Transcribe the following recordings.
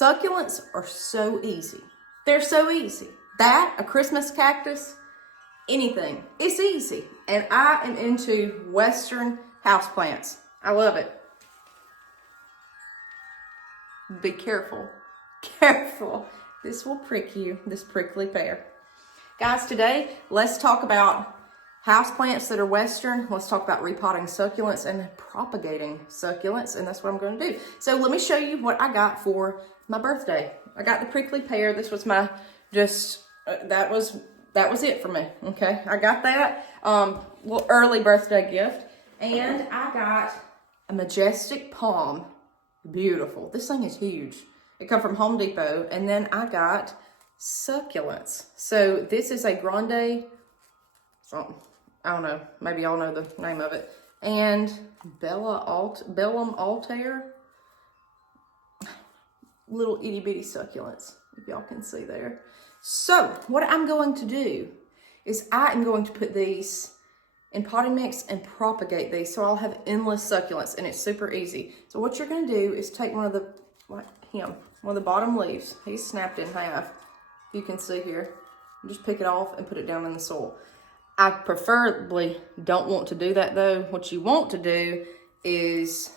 Succulents are so easy. They're so easy. That, a Christmas cactus, anything. It's easy. And I am into Western houseplants. I love it. Be careful. Careful. This will prick you, this prickly pear. Guys, today, let's talk about houseplants that are Western. Let's talk about repotting succulents and propagating succulents, and that's what I'm going to do. So let me show you what I got for my birthday. I got the prickly pear. This was my, that was it for me, okay? I got that, little early birthday gift, and I got a majestic palm. Beautiful. This thing is huge. It come from Home Depot, and then I got succulents. So this is a grande, something, I don't know, maybe y'all know the name of it, and Bellum Altair, little itty bitty succulents, if y'all can see there. So what I'm going to do is I am going to put these in potting mix and propagate these, so I'll have endless succulents, and it's super easy. So what you're going to do is take one of the, like him, one of the bottom leaves. He's snapped in half, you can see here. Just pick it off and put it down in the soil. I preferably don't want to do that though. What you want to do is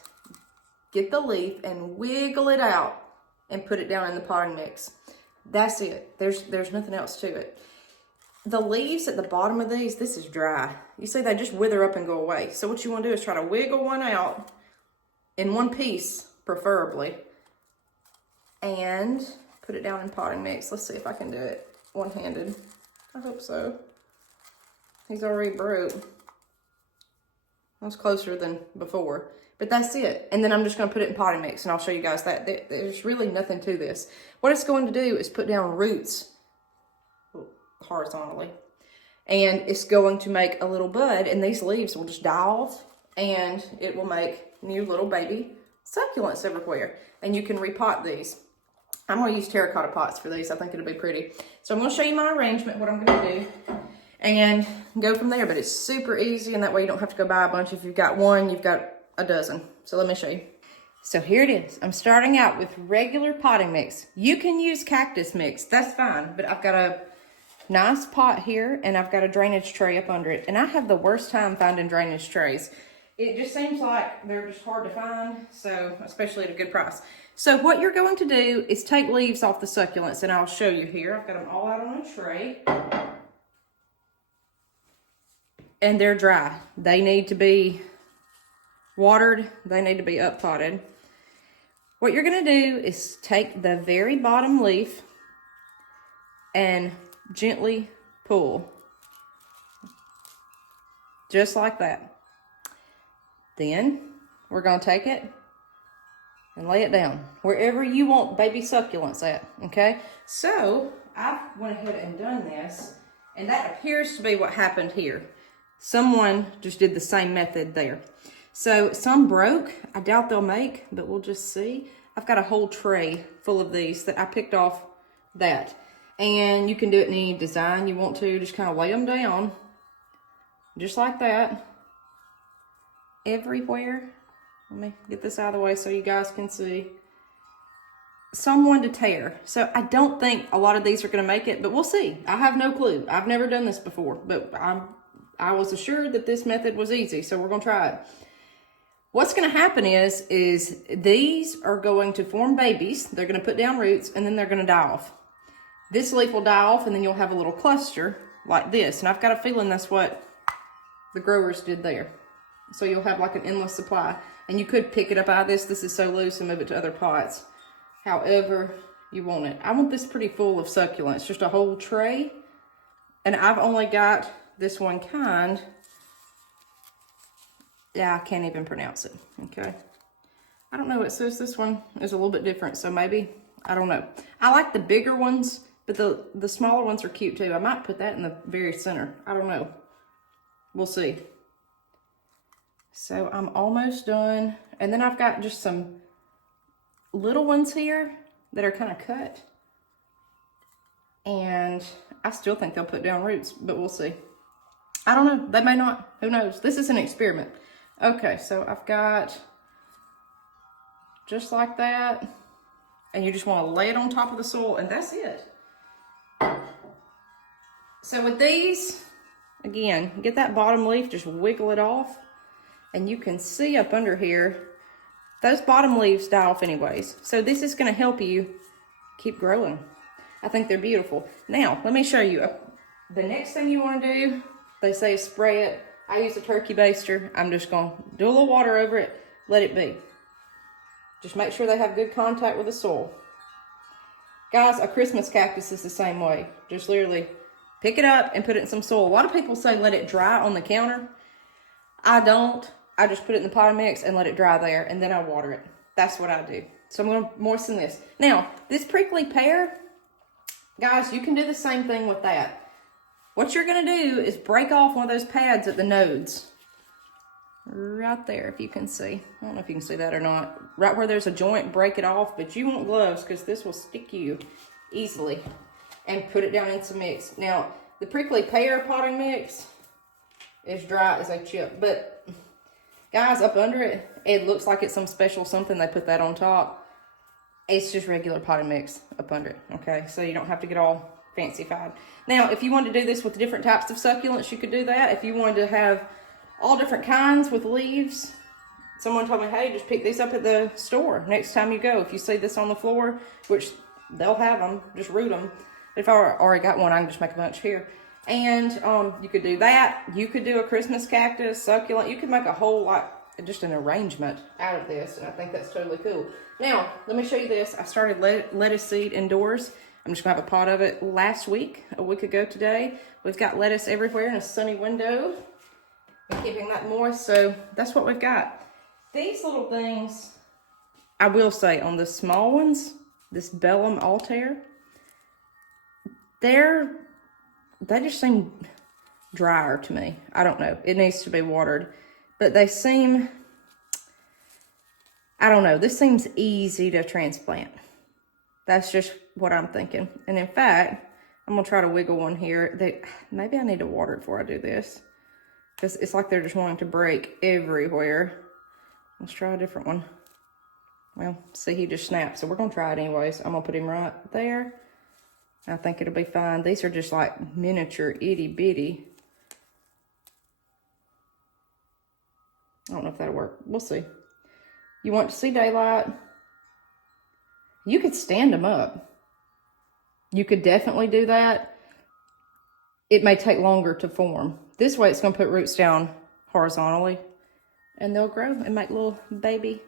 get the leaf and wiggle it out and put it down in the potting mix. That's it. There's nothing else to it. The leaves at the bottom of these, this is dry. You see, they just wither up and go away. So what you want to do is try to wiggle one out in one piece, preferably, and put it down in potting mix. Let's see if I can do it one-handed. I hope so. He's already broke. That was closer than before, but that's it. And then I'm just going to put it in potting mix, and I'll show you guys that. There's really nothing to this. What it's going to do is put down roots horizontally, and it's going to make a little bud, and these leaves will just die off, and it will make new little baby succulents everywhere. And you can repot these. I'm going to use terracotta pots for these. I think it'll be pretty. So I'm going to show you my arrangement, what I'm going to do, and go from there. But it's super easy, and that way you don't have to go buy a bunch. If you've got one, you've got a dozen. So let me show you. So here it is. I'm starting out with regular potting mix. You can use cactus mix. That's fine. But I've got a nice pot here, and I've got a drainage tray up under it. And I have the worst time finding drainage trays. It just seems like they're just hard to find, so especially at a good price. So what you're going to do is take leaves off the succulents, and I'll show you here. I've got them all out on a tray. And they're dry. They need to be watered. They need to be up potted. What you're going to do is take the very bottom leaf and gently pull. Just like that. Then we're going to take it and lay it down wherever you want baby succulents at, okay? So I went ahead and done this, and that appears to be what happened here. Someone just did the same method there. So some broke. I doubt they'll make, but we'll just see. I've got a whole tray full of these that I picked off that. And you can do it in any design you want to. Just kind of lay them down, just like that, everywhere. Let me get this out of the way so you guys can see. Someone to tear. So I don't think a lot of these are going to make it, but we'll see. I have no clue. I've never done this before, but I was assured that this method was easy, so we're going to try it. What's going to happen is these are going to form babies. They're going to put down roots, and then they're going to die off. This leaf will die off, and then you'll have a little cluster like this. And I've got a feeling that's what the growers did there. So you'll have like an endless supply. And you could pick it up out of this. This is so loose, and move it to other pots. However you want it. I want this pretty full of succulents. Just a whole tray. And I've only got this one kind. Yeah, I can't even pronounce it. Okay. I don't know. It says this one is a little bit different. So maybe, I don't know. I like the bigger ones. But the smaller ones are cute too. I might put that in the very center. I don't know. We'll see. So I'm almost done. And then I've got just some little ones here that are kind of cut. And I still think they'll put down roots, but we'll see. I don't know. They may not. Who knows? This is an experiment. Okay, so I've got just like that. and you just want to lay it on top of the soil, and that's it. So with these, again, get that bottom leaf, just wiggle it off, and you can see up under here, those bottom leaves die off anyways. So this is going to help you keep growing. I think they're beautiful. Now, let me show you. The next thing you want to do, they say spray it. I use a turkey baster. I'm just going to do a little water over it, let it be. Just make sure they have good contact with the soil. Guys, a Christmas cactus is the same way. Just literally pick it up and put it in some soil. A lot of people say let it dry on the counter. I don't. I just put it in the potting mix and let it dry there, and then I water it. That's what I do. So I'm going to moisten this. Now, this prickly pear, guys, you can do the same thing with that. What you're going to do is break off one of those pads at the nodes. Right there, if you can see. I don't know if you can see that or not. Right where there's a joint, break it off. But you want gloves because this will stick you easily. And put it down in some mix. Now, the prickly pear potting mix is dry as a chip. But, guys, up under it, it looks like it's some special something. They put that on top. It's just regular potting mix up under it, okay? So you don't have to get all fancy-fied. Now, if you wanted to do this with different types of succulents, you could do that. If you wanted to have all different kinds with leaves, someone told me, hey, just pick these up at the store next time you go. If you see this on the floor, which they'll have them, just root them. If I already got one, I can just make a bunch here. And you could do that. You could do a Christmas cactus, succulent. You could make a whole, like, just an arrangement out of this, and I think that's totally cool. Now, let me show you this. I started lettuce seed indoors. I'm just gonna have a pot of it a week ago today. We've got lettuce everywhere in a sunny window. And keeping that moist, so that's what we've got. These little things, I will say, on the small ones, this Bellum Altair, they just seem drier to me. I don't know, it needs to be watered. But they seem, I don't know, this seems easy to transplant. That's just what I'm thinking. And in fact, I'm gonna try to wiggle one here. Maybe I need to water it before I do this, because it's like they're just wanting to break everywhere. Let's try a different one. Well, see, he just snapped, so we're gonna try it anyways. I'm gonna put him right there. I think it'll be fine. These are just like miniature itty bitty. I don't know if that'll work. We'll see. You want to see daylight? You could stand them up. You could definitely do that. It may take longer to form. This way it's going to put roots down horizontally, and they'll grow and make little baby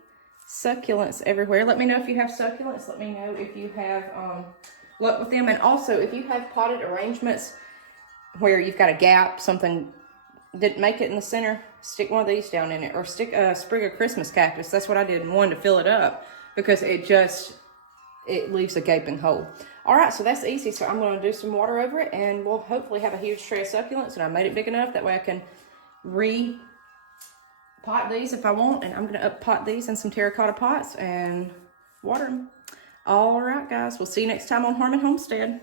succulents everywhere. Let me know if you have succulents. Let me know if you have luck with them. And also, if you have potted arrangements where you've got a gap, something didn't make it in the center, stick one of these down in it, or stick a sprig of Christmas cactus. That's what I did, and one to fill it up, because it leaves a gaping hole. All right, so that's easy. So I'm going to do some water over it, and we'll hopefully have a huge tray of succulents. And I made it big enough that way I can pot these if I want. And I'm going to up pot these in some terracotta pots and water them. All right, guys, we'll see you next time on Homestead.